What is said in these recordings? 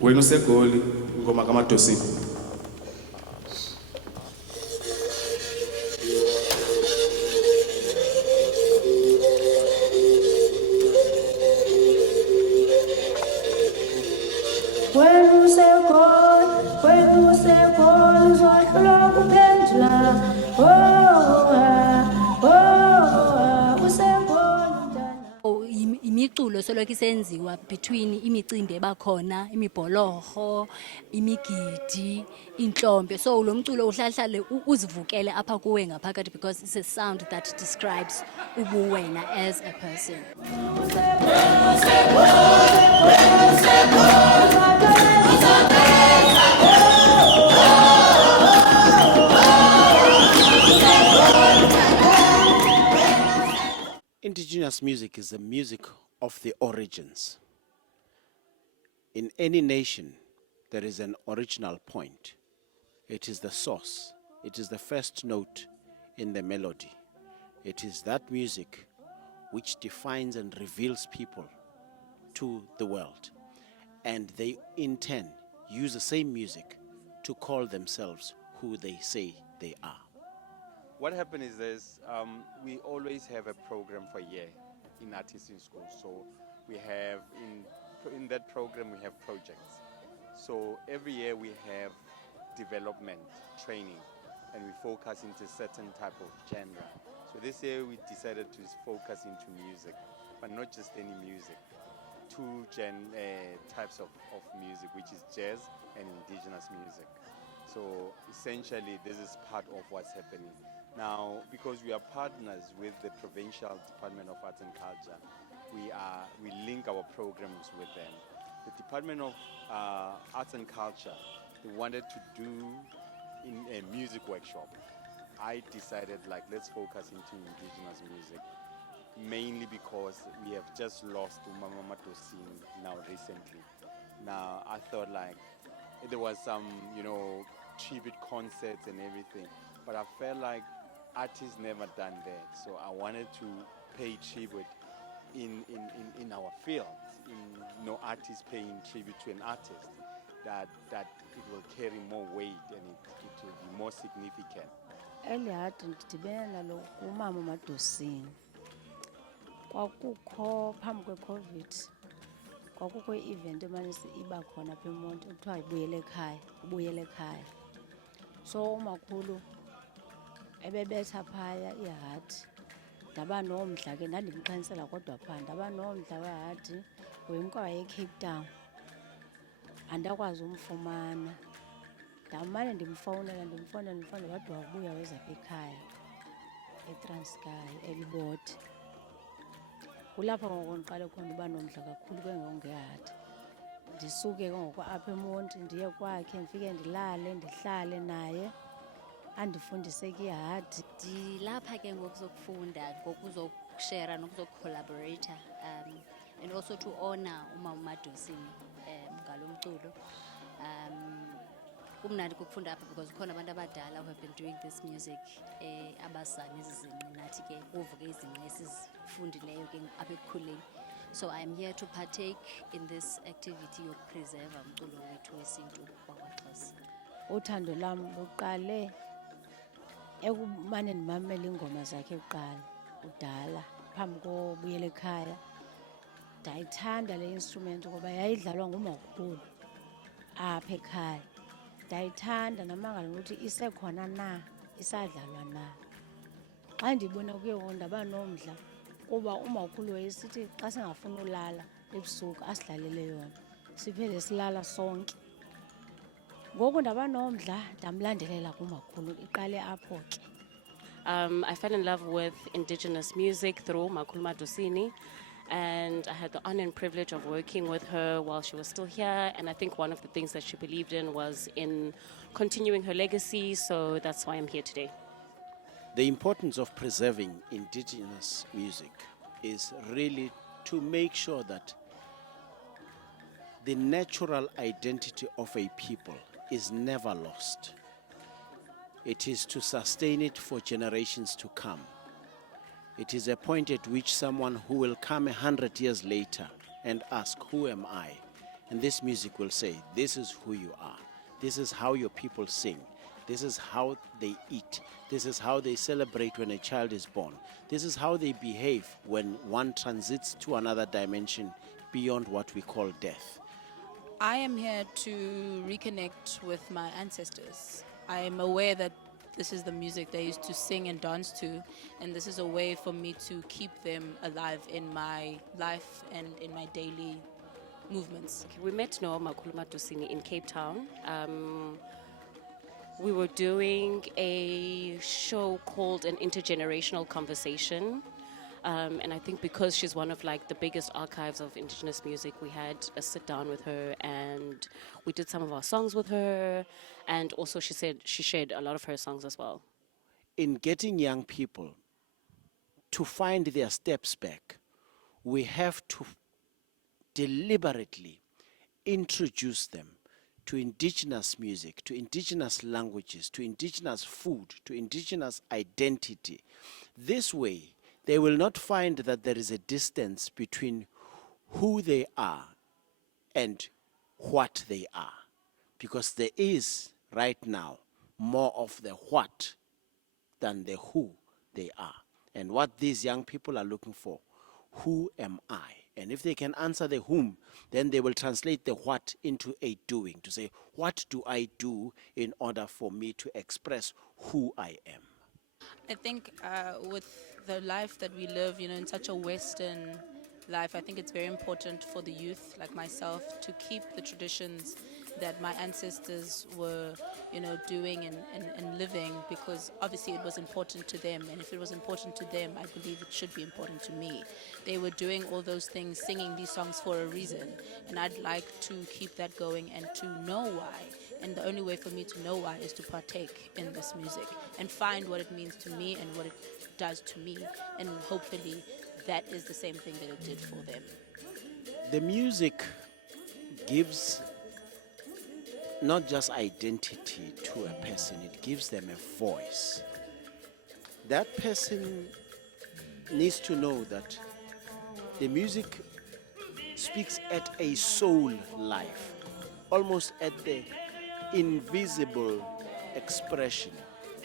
Wena usegoli ngoma kaMadosini. Wena usegoli uzohlula kuphendula. Usegoli mntana. Imiculo soloko isenziwa between imicimbi ebakhona, imibholoho, imigidi, inhlombe. So lo mculo uhlahlale uzivukele apha kuwe ngaphakathi because it's a sound that describes ubuwena as a person. Indigenous music is the music of the origins. In any nation, there is an original point. It is the source. It is the first note in the melody. It is that music which defines and reveals people to the world. And they, in turn, use the same music to call themselves who they say they are. What happened is this, we always have a program for a year in artists in school. So we have, in that program, we have projects. So every year we have development, training, and we focus into certain type of genre. So this year we decided to focus into music, but not just any music. Two types of music, which is jazz and indigenous music. So essentially this is part of what's happening. Now, because we are partners with the Provincial Department of Arts and Culture, we link our programs with them. The Department of Arts and Culture, they wanted to do in a music workshop. I decided let's focus into indigenous music, mainly because we have just lost Madosini now recently. Now I thought there was some tribute concerts and everything, but I felt like artists never done that, so I wanted to pay tribute in our field, artists paying tribute to an artist, that it will carry more weight and it will be more significant. Elihadi ndidibene nalo kumama Madosini. Kwakukho phambi kwe-COVID, kwakukho i-event emane iba khona apha eMonti kuthiwa ubuyele ekhaya. So umakhulu ebebetha phaya ihadi, ndaba nomdla ke ndandimqhanisela kodwa phaa, ndaba nomdla wehadi wemka waye-Cape Town, andakwazi umfumana. Ndamane ndimfowunela wade wabuya weza apha ekhaya eTranskei eLibode. Kulapho ngoku ndiqale khona uba nomdla kakhulu ke ngoku ngehadi. Ndisuke ke ngoku apha eMonti ndiye kwakhe, ndifike ndihlale naye andifundise ke ihadi. Ndilapha ke ngokuzokufunda, ngokuzokushare nokuzocollaborate, and also to honor umama Madosini ngalo mculo. Kumnandi ukufunda apha because khona abantu abadala who have been doing this music, abazana izinqi nathi ke uvuke izinqi esizifundileyo ke apha ekukhuleni. So I am here to partake in this activity yokupreserve umculo wethu wesintu wakwaXhosa. Uthando lam luqale ekumane ndimamela ingoma zakhe kuqala kudala phambi kobuyela ekhaya. Ndayithanda le instrument ngoba yayidlalwa ngumakhulu apha ekhaya. Ndayithanda namangala ukuthi isekhona na, isadlalwa na. Xa ndibona kuye ndaba nomdla kuba umakhulu wayesithi xa singafuna ulala ebusuku asidlalele yona, siphele silala sonke. Ngoku ndaba nomdla ndamlandelela kumakhulu, iqale apho ke. I fell in love with indigenous music through Makhulu Madosini, and I had the honor and privilege of working with her while she was still here. And I think one of the things that she believed in was in continuing her legacy, so that's why I'm here today. The importance of preserving indigenous music is really to make sure that the natural identity of a people is never lost. It is to sustain it for generations to come. It is a point at which someone who will come 100 years later and ask, who am I? And this music will say, this is who you are. This is how your people sing. This is how they eat. This is how they celebrate when a child is born. This is how they behave when one transits to another dimension beyond what we call death. I am here to reconnect with my ancestors. I am aware that this is the music they used to sing and dance to, and this is a way for me to keep them alive in my life and in my daily movements. We met Makhulu Madosini in Cape Town. We were doing a show called An Intergenerational Conversation. And I think because she's one of like the biggest archives of indigenous music, we had a sit down with her and we did some of our songs with her. And also she said she shared a lot of her songs as well. In getting young people to find their steps back, we have to deliberately introduce them to indigenous music, to indigenous languages, to indigenous food, to indigenous identity. This way, they will not find that there is a distance between who they are and what they are. Because there is, right now, more of the what than the who they are. And what these young people are looking for, who am I? And if they can answer the whom, then they will translate the what into a doing, to say, what do I do in order for me to express who I am? I think with the life that we live, in such a Western life, I think it's very important for the youth like myself to keep the traditions that my ancestors were, doing and living, because obviously it was important to them. And if it was important to them, I believe it should be important to me. They were doing all those things, singing these songs for a reason. And I'd like to keep that going and to know why. And the only way for me to know why is to partake in this music and find what it means to me and what it does to me. And hopefully that is the same thing that it did for them. The music gives not just identity to a person, it gives them a voice. That person needs to know that the music speaks at a soul life, almost at the invisible expression,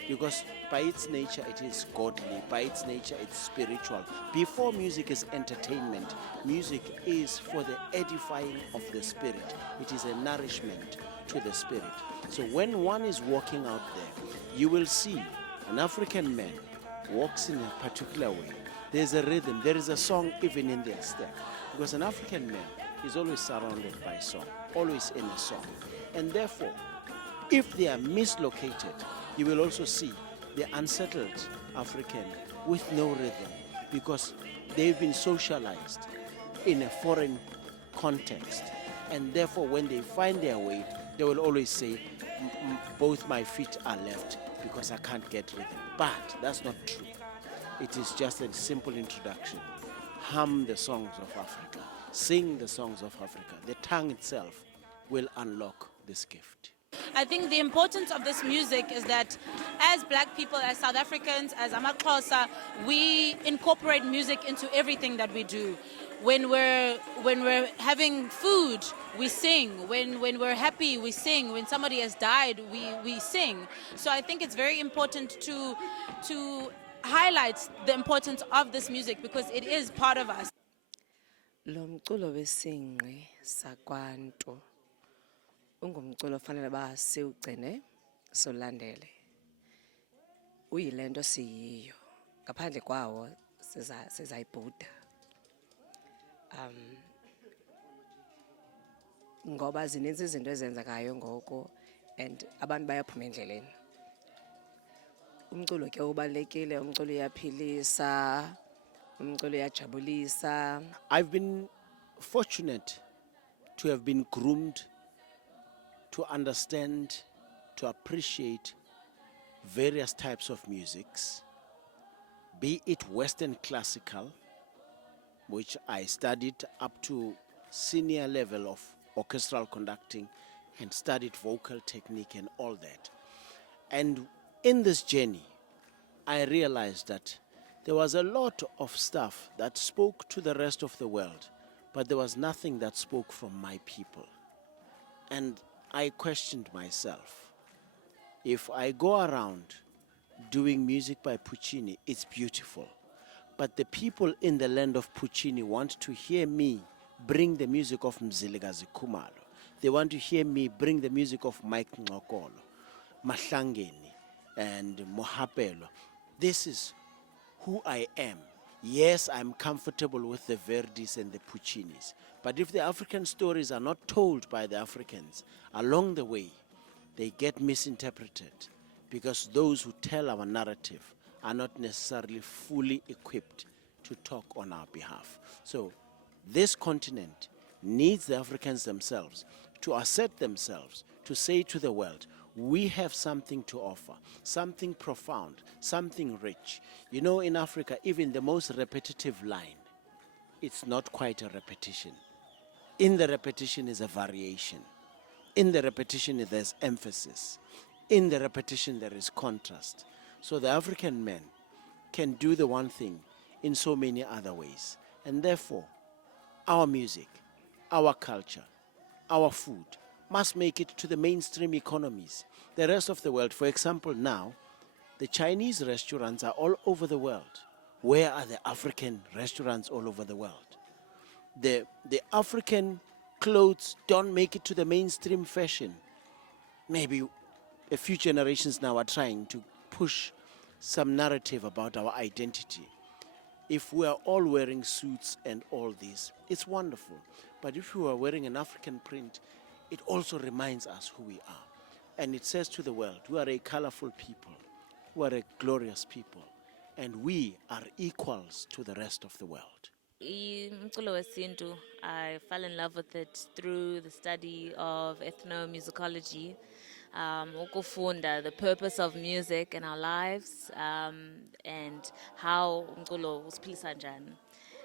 because by its nature it is godly, by its nature it's spiritual. Before music is entertainment, music is for the edifying of the spirit. It is a nourishment to the spirit. So when one is walking out there, you will see an African man walks in a particular way. There's a rhythm, there is a song even in their step, because an African man is always surrounded by song, always in a song. And therefore, if they are mislocated, you will also see the unsettled African with no rhythm, because they've been socialized in a foreign context. And therefore, when they find their way, they will always say, both my feet are left because I can't get rhythm. But that's not true. It is just a simple introduction. Hum the songs of Africa. Sing the songs of Africa. The tongue itself will unlock this gift. I think the importance of this music is that as Black people, as South Africans, as AmaXhosa, we incorporate music into everything that we do. When we're having food, we sing. When we're happy, we sing. When somebody has died, we sing. So I think it's very important to highlight the importance of this music because it is part of us. Lo mculo wesingqi sakwantu ungumculo ofanele ba siwugcine solandele. Uyilento siyiyo. Ngaphandle kwawo sizayibhuda. Ngoba zininzi izinto ezenzekayo ngoko and abantu bayaphuma endleleni. Umculo ke ubalekile, umculo uyaphilisa, umculo uyajabulisa. I've been fortunate to have been groomed to understand, to appreciate various types of musics, be it Western classical, which I studied up to senior level of orchestral conducting and studied vocal technique and all that. And in this journey, I realized that there was a lot of stuff that spoke to the rest of the world, but there was nothing that spoke from my people. And I questioned myself. If I go around doing music by Puccini, it's beautiful. But the people in the land of Puccini want to hear me bring the music of Mzilikazi Khumalo. They want to hear me bring the music of Mike Ngokolo, Mahlangeni, and Mohapelo. This is who I am. Yes, I'm comfortable with the Verdis and the Puccinis. But if the African stories are not told by the Africans along the way, they get misinterpreted because those who tell our narrative are not necessarily fully equipped to talk on our behalf. So this continent needs the Africans themselves to assert themselves, to say to the world, we have something to offer, something profound, something rich. You know, in Africa, even the most repetitive line, it's not quite a repetition. In the repetition is a variation. In the repetition, there's emphasis. In the repetition, there is contrast. So the African man can do the one thing in so many other ways. And therefore, our music, our culture, our food must make it to the mainstream economies. The rest of the world, for example, now, the Chinese restaurants are all over the world. Where are the African restaurants all over the world? The African clothes don't make it to the mainstream fashion. Maybe a few generations now are trying to push some narrative about our identity. If we are all wearing suits and all this, it's wonderful. But if we are wearing an African print, it also reminds us who we are. And it says to the world, we are a colorful people, we are a glorious people, and we are equals to the rest of the world. Umculo wesintu, I fell in love with it through the study of ethnomusicology, ukufunda the purpose of music in our lives, and how umculo usiphilisa njani.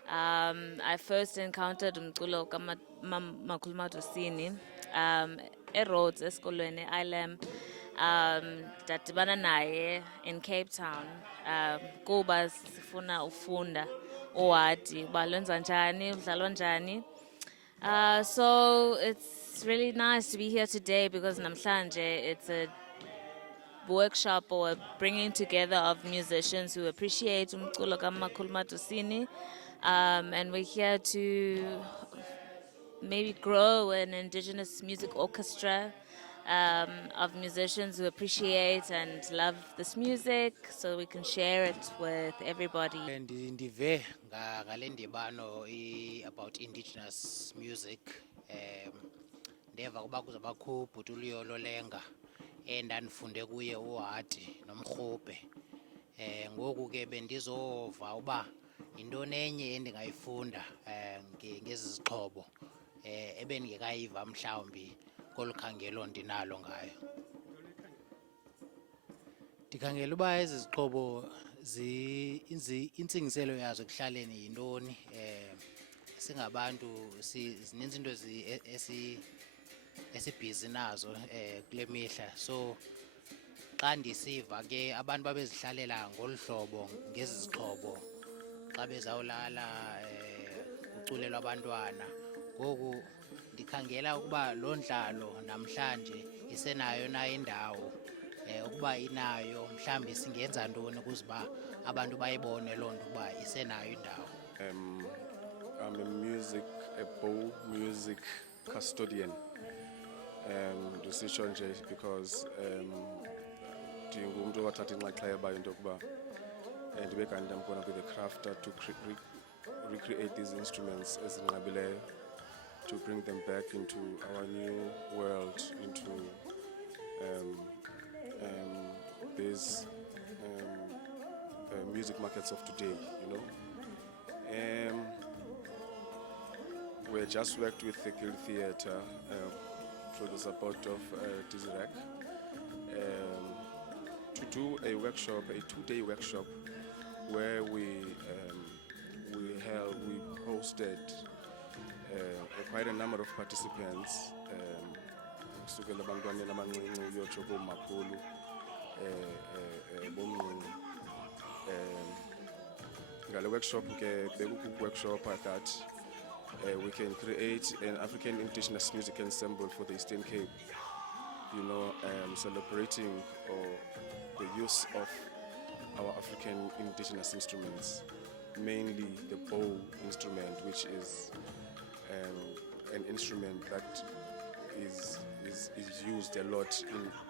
I first encountered umculo kaMakhulu Madosini eRhodes esikolweni eILM. Dadibana naye in Cape Town kuba sifuna ufunda uwadi uba lwenza njani udlalwa njani. So it's really nice to be here today because namhlanje it's a workshop or a bringing together of musicians who appreciate umculo kaMakhulu Madosini, and we're here to maybe grow an indigenous music orchestra of musicians who appreciate and love this music so we can share it with everybody. Ndive ngale ndibano about indigenous music. Ndeva kuba kuzabakho ubhutuliyo lolenga endandifunde kuye uHati noMrhubhe. Ngoku ke bendizova uba yintoni enye endingayifunda ngezi zixhobo ebendingekayiva mhlawumbi kolu khangelo ndinalo ngayo. Ndikhangela uba ezi zixhobo intsingiselo yazo ekuhlaleni yintoni. Singabantu zininzi into esibhizi nazo kule mihla. So xa ndisiva ke abantu babezihlalela ngolu hlobo ngezi zixhobo xa bezawulala uculelwa abantwana. Ngoku ndikhangela ukuba lo ndlalo namhlanje isenayo na indawo, ukuba inayo mhlawumbi singenza ntoni ukuze uba abantu bayibone loo nto ukuba isenayo indawo. I'm a bow music custodian. Ndisitsho nje because ndingumntu owathatha inxaxheba into yokuba ndibe kanti I'm gonna be the crafter to recreate these instruments ezinqabileyo, to bring them back into our new world, into these music markets of today, you know. We just worked with the Guild Theatre through the support of Dizirek to do a workshop, a 2-day workshop, where we hosted quite a number of participants. Kusukela abantwana abancinci uyotsho koomakhulu bomncinci. Ngale workshop ke bekuku workshop that we can create an African indigenous music ensemble for the Eastern Cape, celebrating the use of our African indigenous instruments, mainly the bow instrument, which is an instrument that is used a lot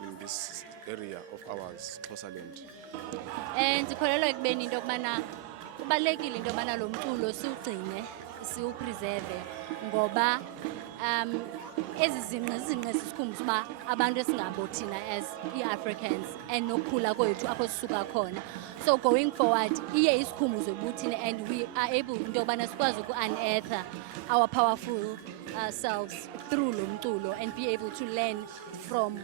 in this area of ours, Xhosa land. Ndikholelwa ekubeni into yokubana kubalulekile into yokubana lo mculo siwugcine siwupreserve ngoba ezi zingqi sisikhumbuza uba abantu esingabo thina as i-Africans and nokukhula kwethu apho sisuka khona. So going forward iye isikhumbuze ubuthina, and we are able into yokubana sikwazi uku-uneartha our powerful selves through lo mculo and be able to learn from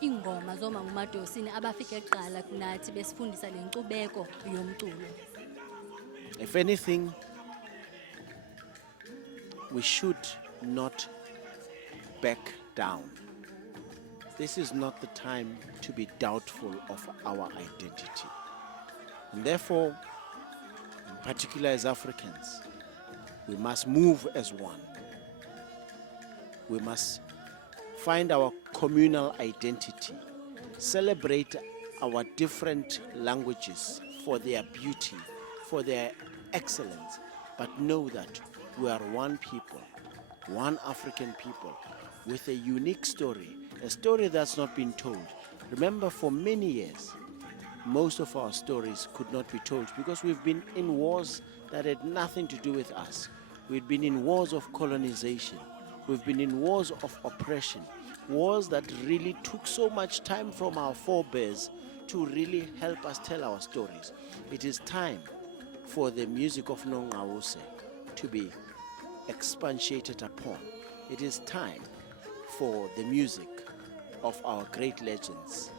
ingoma zomama uMadosini abafike kuqala kunathi besifundisa le nkcubeko yomculo. If anything, we should not back down. This is not the time to be doubtful of our identity. And therefore, in particular as Africans, we must move as one. We must find our communal identity, celebrate our different languages for their beauty, for their excellence, but know that we are one people, one African people with a unique story, a story that's not been told. Remember, for many years, most of our stories could not be told because we've been in wars that had nothing to do with us. We've been in wars of colonization. We've been in wars of oppression, wars that really took so much time from our forebears to really help us tell our stories. It is time for the music of Nongawuse to be expatiated upon. It is time for the music of our great legends,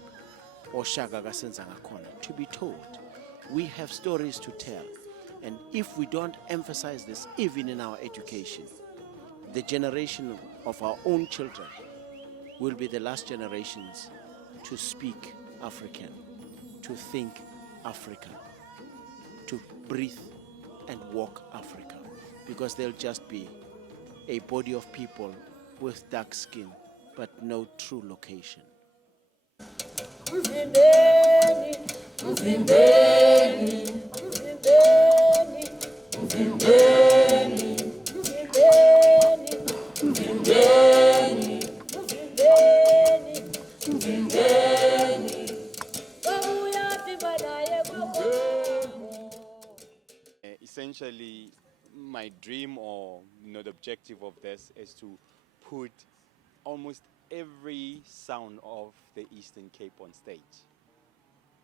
Oshaka Gasenzangakhona, to be told. We have stories to tell, and if we don't emphasize this even in our education, the generation of our own children will be the last generations to speak African, to think African, to breathe and walk Africa, because they'll just be a body of people with dark skin but no true location. Essentially, my dream or the objective of this is to put almost every sound of the Eastern Cape on stage,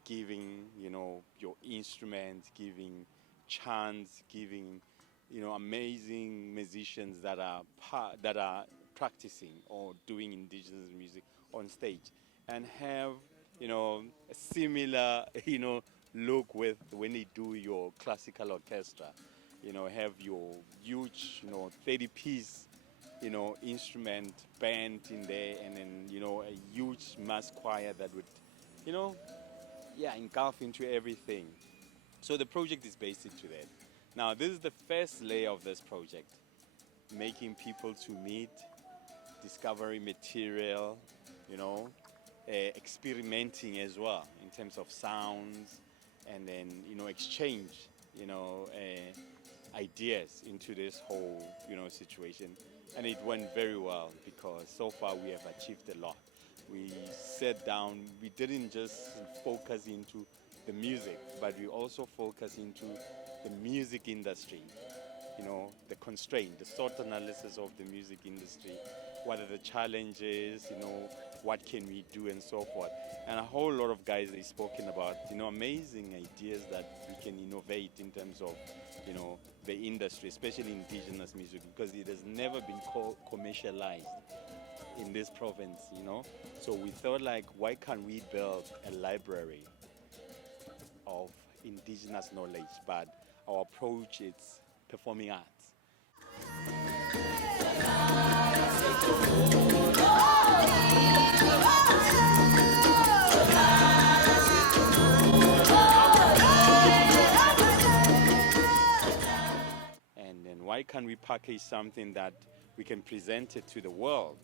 giving your instruments, giving chants, giving amazing musicians that are practicing or doing indigenous music on stage, and have a similar look with when they do your classical orchestra. Have your huge 30-piece instrument band in there, and then a huge mass choir that would engulf into everything. So the project is basic to that. Now this is the first layer of this project, making people to meet, discovering material, experimenting as well in terms of sounds, and then exchange ideas into this whole situation. And it went very well because so far we have achieved a lot. We sat down, we didn't just focus into the music, but we also focus into the music industry, the constraint, the SWOT analysis of the music industry. What are the challenges, what can we do, and so forth. And a whole lot of guys, they've spoken about, amazing ideas that we can innovate in terms of, the industry, especially indigenous music, because it has never been commercialized in this province, So we thought, why can't we build a library of indigenous knowledge, but our approach is performing arts. And then why can we package something that we can present it to the world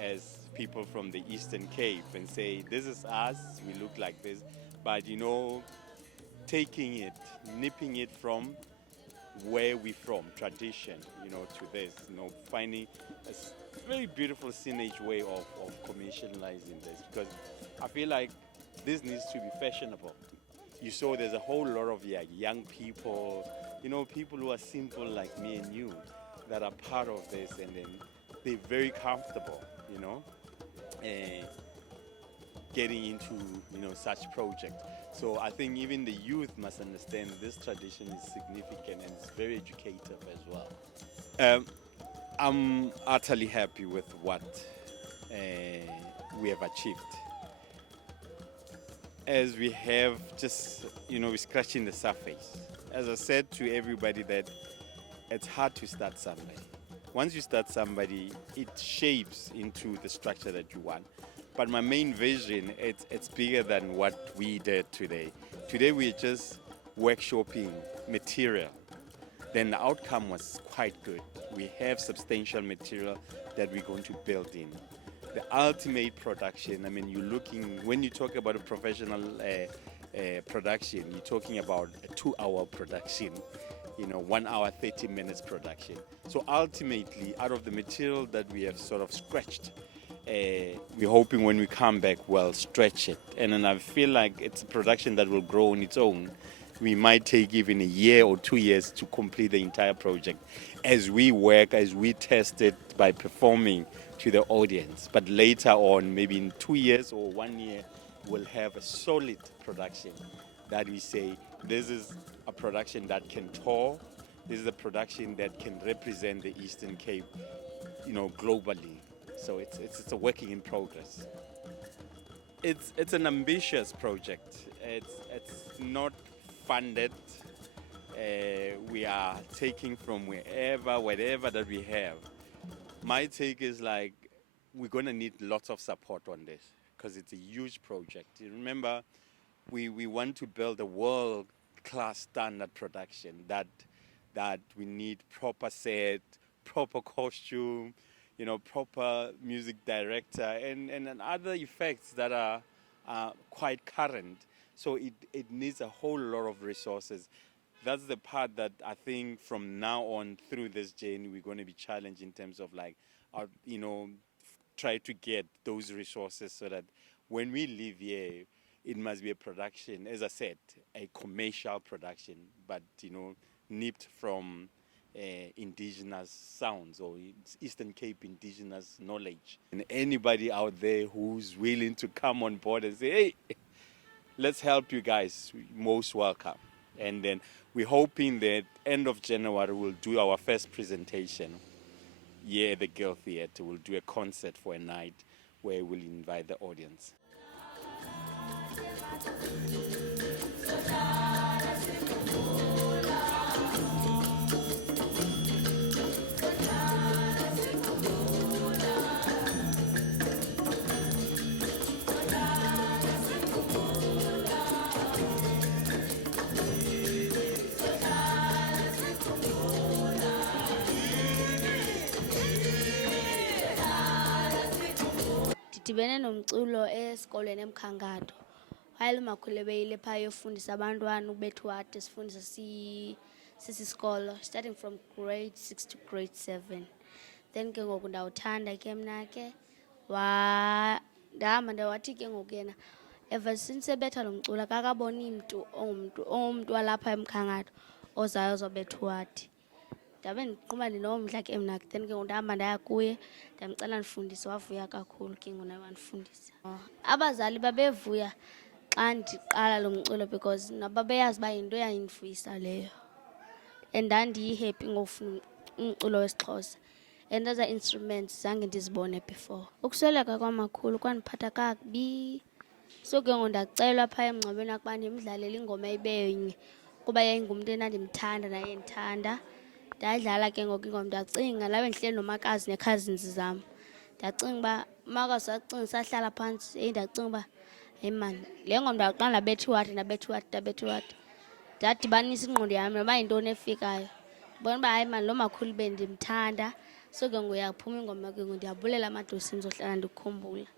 as people from the Eastern Cape and say, this is us, we look like this, but taking it, nipping it from where we're from, tradition, to this, finding a very beautiful teenage way of commercializing this, because I feel like this needs to be fashionable. You saw there's a whole lot of young people, people who are simple like me and you, that are part of this, and then they're very comfortable, getting into such project. So I think even the youth must understand this tradition is significant and it's very educative as well. I'm utterly happy with what we have achieved. As we have just, we're scratching the surface. As I said to everybody, that it's hard to start somebody. Once you start somebody, it shapes into the structure that you want. But my main vision, it's bigger than what we did today. Today we're just workshopping material. Then the outcome was quite good. We have substantial material that we're going to build in. The ultimate production, when you talk about a professional production, you're talking about a 2-hour production, 1 hour, 30 minutes production. So ultimately, out of the material that we have sort of scratched, we're hoping when we come back, we'll stretch it. And then I feel like it's a production that will grow on its own. We might take even a year or 2 years to complete the entire project as we work, as we test it by performing to the audience. But later on, maybe in 2 years or 1 year, we'll have a solid production that we say, this is a production that can tour, this is a production that can represent the Eastern Cape, globally. So it's a working in progress. It's an ambitious project. It's not funded. We are taking from whatever that we have. My take is like, we're going to need lots of support on this because it's a huge project. You remember, we want to build a world-class standard production that we need proper set, proper costume, proper music director, and other effects that are quite current. So it needs a whole lot of resources. That's the part that I think from now on through this journey, we're going to be challenged in terms of try to get those resources so that when we leave here, it must be a production, as I said, a commercial production, but, nipped from indigenous sounds or Eastern Cape indigenous knowledge. And anybody out there who's willing to come on board and say, hey, let's help you guys, most welcome. And then we're hoping that end of January we'll do our first presentation here at the Girl Theatre. We'll do a concert for a night where we'll invite the audience. Ndidibene nomculo esikolweni emkhankato. Umakhulu ebeyile phaa yofundisa abantwana ukubetha uhati, sifundisa sisisikolo, starting from grade 6 to grade 7. Then ke ngoku ndawuthanda ke mna ke ndahamba ndawathi ke ngoku yena ever since ebetha lo mculo kakaboni mntu ongumntu walapha emkhankato ozayo ozobetha uhati. Ndabe ndiqumba ndinomdla ke mna ke then ke ngoku ndahamba ndaya kuye ndamcela ndifundise, wavuya kakhulu ke ngoku naye wandifundisa. Abazali babevuya xa ndiqala lo mculo because nababeyazi uba yinto eyayindivuyisa leyo, and ndandiyi-happy ngofuna umculo wesiXhosa, and eza instruments zange ndizibone before. Ukusweleka kwamakhulu kwandiphatha kakubi, so ke ngoku ndacelwa phaa emngcwabeni ukuba ndimdlalele ingoma ibenye kuba yayingumntu endandimthanda naye ndithanda. Ndadlala ke ngoku ingoma, ndacinga ndabe ndihleli nomakazi nee-cousins zam. Ndacinga uba umakazi wacinga sahlala phantsi, ndacinga uba hayi mani le ngoma ndaqala ndabetha ihwati ndadibanisa ingqondo yam noba yintoni efikayo. bona uba hayi mani lo makhulu bendimthanda so ke ngoku uyaphuma ingoma ke ngoku ndiyabulela Madosini ndizohlala ndikukhumbula.